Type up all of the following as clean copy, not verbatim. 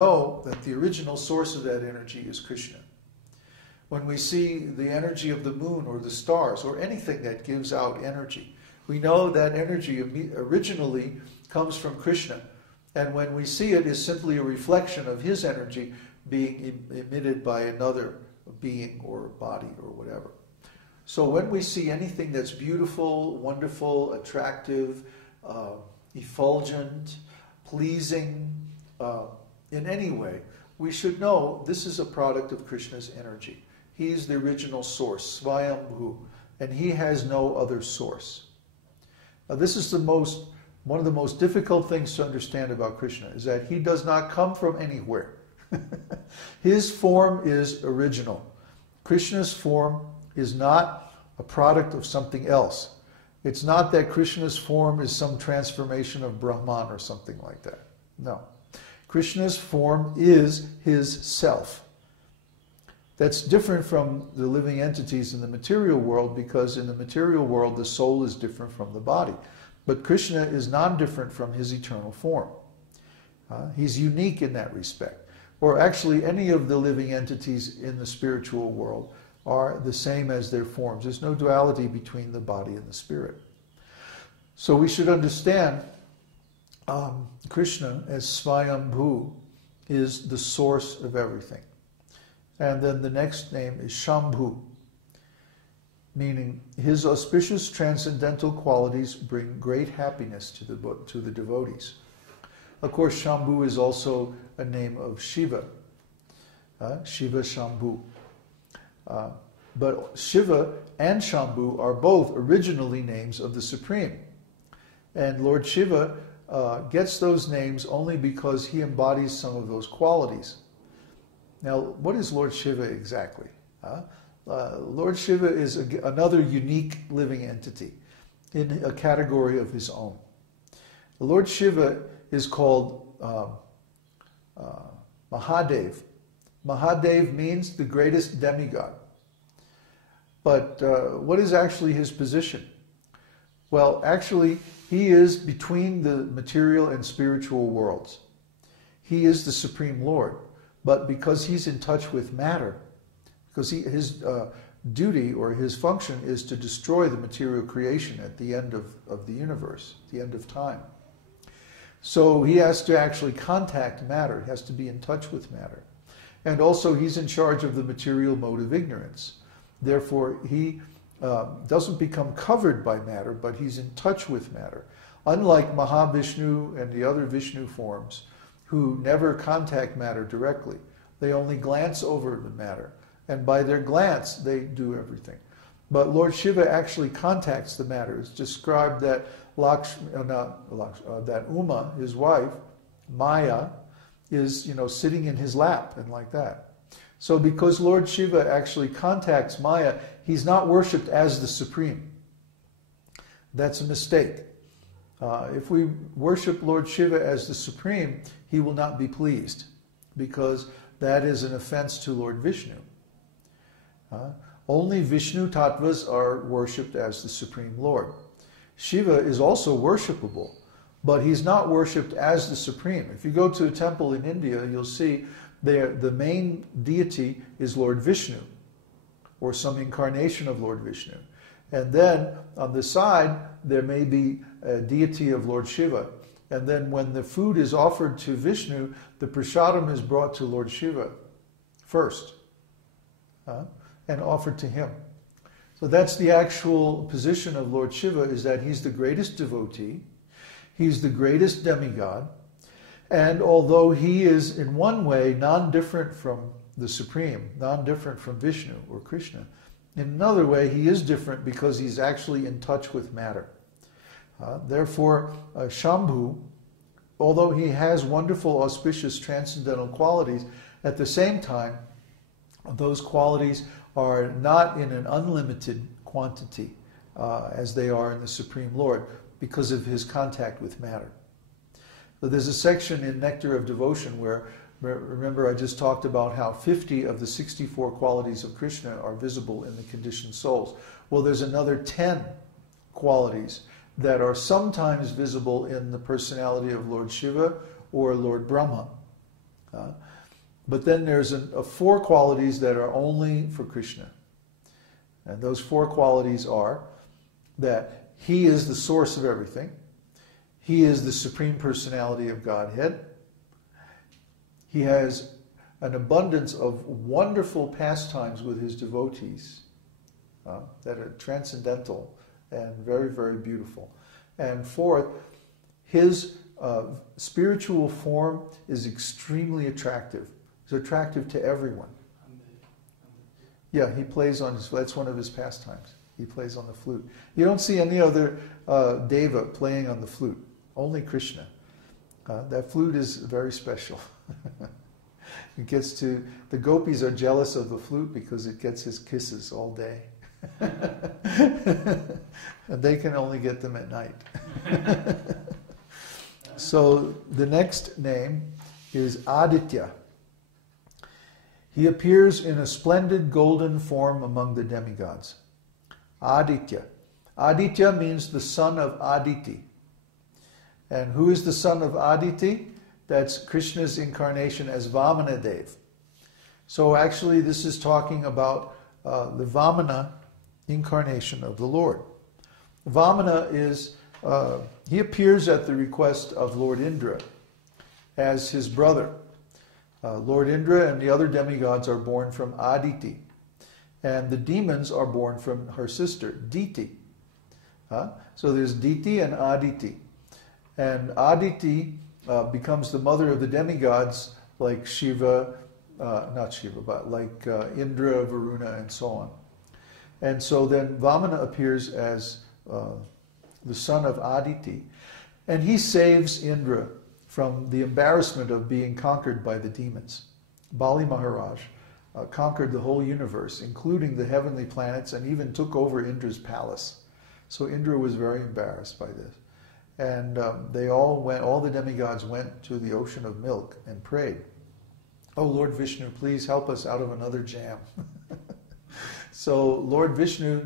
know that the original source of that energy is Krishna. When we see the energy of the moon or the stars or anything that gives out energy, we know that energy originally comes from Krishna. And when we see it, is simply a reflection of his energy being emitted by another being or body or whatever. So when we see anything that's beautiful, wonderful, attractive, effulgent, pleasing, in any way, we should know this is a product of Krishna's energy. He's the original source, Svayambhu, and he has no other source. Now this is one of the most difficult things to understand about Krishna, is that he does not come from anywhere. His form is original. Krishna's form is not a product of something else. It's not that Krishna's form is some transformation of Brahman or something like that. No. Krishna's form is his self. That's different from the living entities in the material world, because in the material world the soul is different from the body. But Krishna is non-different from his eternal form. He's unique in that respect. Or actually any of the living entities in the spiritual world are the same as their forms. There's no duality between the body and the spirit. So we should understand Krishna as Svayambhu is the source of everything. And then the next name is Shambhu, meaning his auspicious transcendental qualities bring great happiness to the devotees. Of course, Shambhu is also a name of Shiva, Shiva Shambhu. But Shiva and Shambhu are both originally names of the Supreme. And Lord Shiva gets those names only because he embodies some of those qualities. Now, what is Lord Shiva exactly? Lord Shiva is another unique living entity in a category of his own. Lord Shiva is called Mahadev. Mahadev means the greatest demigod. But what is actually his position? Well, actually, he is between the material and spiritual worlds. He is the Supreme Lord. But because he's in touch with matter, because his duty or his function is to destroy the material creation at the end of the universe, the end of time. So he has to actually contact matter. He has to be in touch with matter. And also he's in charge of the material mode of ignorance. Therefore, he doesn't become covered by matter, but he's in touch with matter. Unlike Mahavishnu and the other Vishnu forms, who never contact matter directly. They only glance over the matter. And by their glance, they do everything. But Lord Shiva actually contacts the matter. It's described that that Uma, his wife, Maya, is sitting in his lap and like that. So because Lord Shiva actually contacts Maya, he's not worshipped as the Supreme. That's a mistake. If we worship Lord Shiva as the Supreme, he will not be pleased, because that is an offense to Lord Vishnu. Only Vishnu Tattvas are worshipped as the Supreme Lord. Shiva is also worshipable, but he's not worshipped as the Supreme. If you go to a temple in India, you'll see the main deity is Lord Vishnu, or some incarnation of Lord Vishnu. And then on the side, there may be a deity of Lord Shiva. And then when the food is offered to Vishnu, the prasadam is brought to Lord Shiva first and offered to him. So that's the actual position of Lord Shiva, is that he's the greatest devotee, he's the greatest demigod, and although he is in one way non-different from the Supreme, non-different from Vishnu or Krishna, in another way he is different because he's actually in touch with matter. Therefore, Shambhu, although he has wonderful, auspicious, transcendental qualities, at the same time, those qualities are not in an unlimited quantity as they are in the Supreme Lord, because of his contact with matter. So there's a section in Nectar of Devotion where, remember I just talked about how 50 of the 64 qualities of Krishna are visible in the conditioned souls. Well, there's another 10 qualities that are sometimes visible in the personality of Lord Shiva or Lord Brahma. But then there's four qualities that are only for Krishna. And those four qualities are that he is the source of everything. He is the Supreme Personality of Godhead. He has an abundance of wonderful pastimes with his devotees that are transcendental and very, very beautiful. And fourth, his spiritual form is extremely attractive. It's attractive to everyone. Yeah, he plays on his, that's one of his pastimes. He plays on the flute. You don't see any other deva playing on the flute, only Krishna. That flute is very special. It gets to, the gopis are jealous of the flute because it gets his kisses all day. And they can only get them at night. So the next name is Aditya. He appears in a splendid golden form among the demigods. Aditya. Aditya means the son of Aditi. And who is the son of Aditi? That's Krishna's incarnation as Vamana-dev. So actually this is talking about the Vamana incarnation of the Lord. Vamana is, he appears at the request of Lord Indra as his brother. Lord Indra and the other demigods are born from Aditi. And the demons are born from her sister, Diti. So there's Diti and Aditi. And Aditi becomes the mother of the demigods like Shiva, not Shiva, but like Indra, Varuna, and so on. And so then Vamana appears as the son of Aditi. And he saves Indra from the embarrassment of being conquered by the demons. Bali Maharaj conquered the whole universe, including the heavenly planets, and even took over Indra's palace. So Indra was very embarrassed by this. And they all went, all the demigods went to the ocean of milk and prayed, "Oh Lord Vishnu, please help us out of another jam." So Lord Vishnu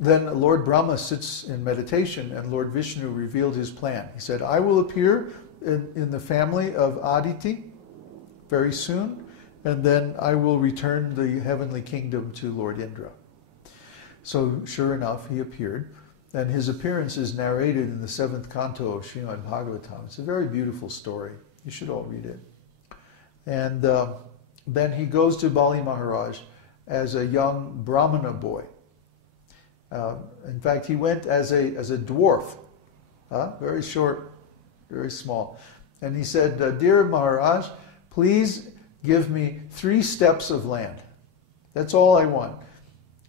then Lord Brahma sits in meditation, and Lord Vishnu revealed his plan. He said, "I will appear in the family of Aditi very soon, and then I will return the heavenly kingdom to Lord Indra." So sure enough, he appeared, and his appearance is narrated in the 7th canto of Śrīmad-Bhagavatam. It's a very beautiful story. You should all read it. And then he goes to Bali Maharaj as a young Brahmana boy. In fact, he went as a dwarf, very short, very small. And he said, "Dear Maharaj, please give me 3 steps of land. That's all I want."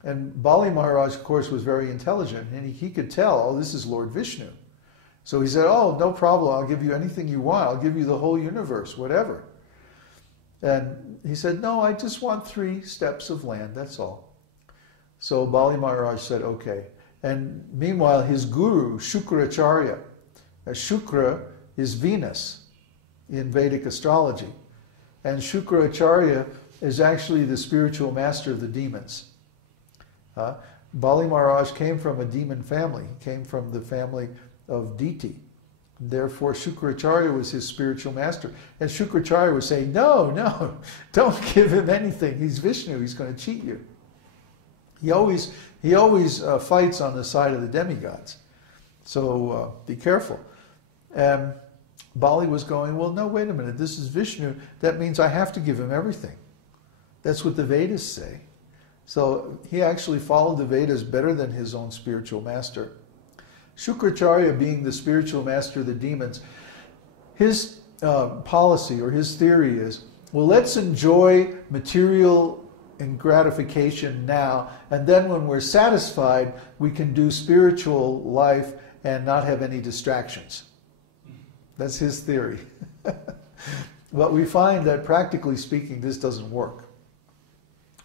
And Bali Maharaj, of course, was very intelligent, and he could tell, oh, this is Lord Vishnu. So he said, "Oh, no problem, I'll give you anything you want. I'll give you the whole universe, whatever." And he said, "No, I just want 3 steps of land, that's all." So Bali Maharaj said, "Okay." And meanwhile, his guru, Shukracharya, Shukra is Venus in Vedic astrology. And Shukracharya is actually the spiritual master of the demons. Bali Maharaj came from a demon family. He came from the family of Diti. Therefore, Shukracharya was his spiritual master. And Shukracharya was saying, no, don't give him anything. He's Vishnu. He's going to cheat you. He always fights on the side of the demigods. So be careful. And Bali was going, well, no, wait a minute. This is Vishnu. That means I have to give him everything. That's what the Vedas say. So he actually followed the Vedas better than his own spiritual master. Shukracharya, being the spiritual master of the demons, his policy or his theory is, well, let's enjoy material and gratification now, and then when we're satisfied, we can do spiritual life and not have any distractions. That's his theory. But we find that practically speaking, this doesn't work.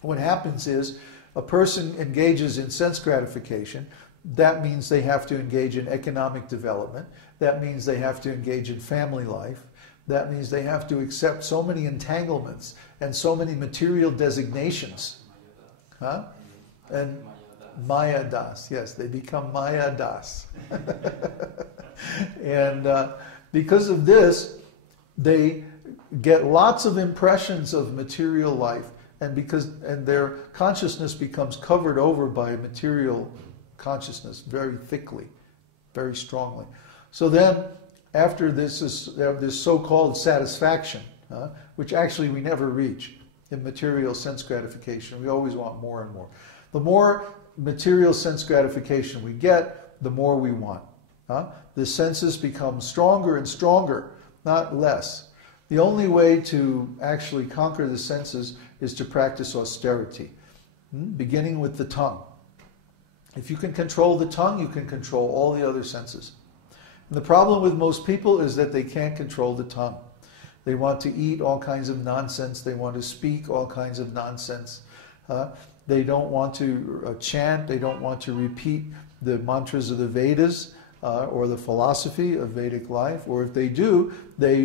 What happens is a person engages in sense gratification. That means they have to engage in economic development. That means they have to engage in family life. That means they have to accept so many entanglements and so many material designations. And Maya Das, yes, they become Maya Das. And because of this, they get lots of impressions of material life, and their consciousness becomes covered over by material consciousness very thickly, very strongly. So then, after this is this so-called satisfaction, which actually we never reach in material sense gratification. We always want more and more. The more material sense gratification we get, the more we want. The senses become stronger and stronger, not less. The only way to actually conquer the senses is to practice austerity, beginning with the tongue. If you can control the tongue, you can control all the other senses. And the problem with most people is that they can't control the tongue. They want to eat all kinds of nonsense. They want to speak all kinds of nonsense. They don't want to chant. They don't want to repeat the mantras of the Vedas or the philosophy of Vedic life. Or if they do, they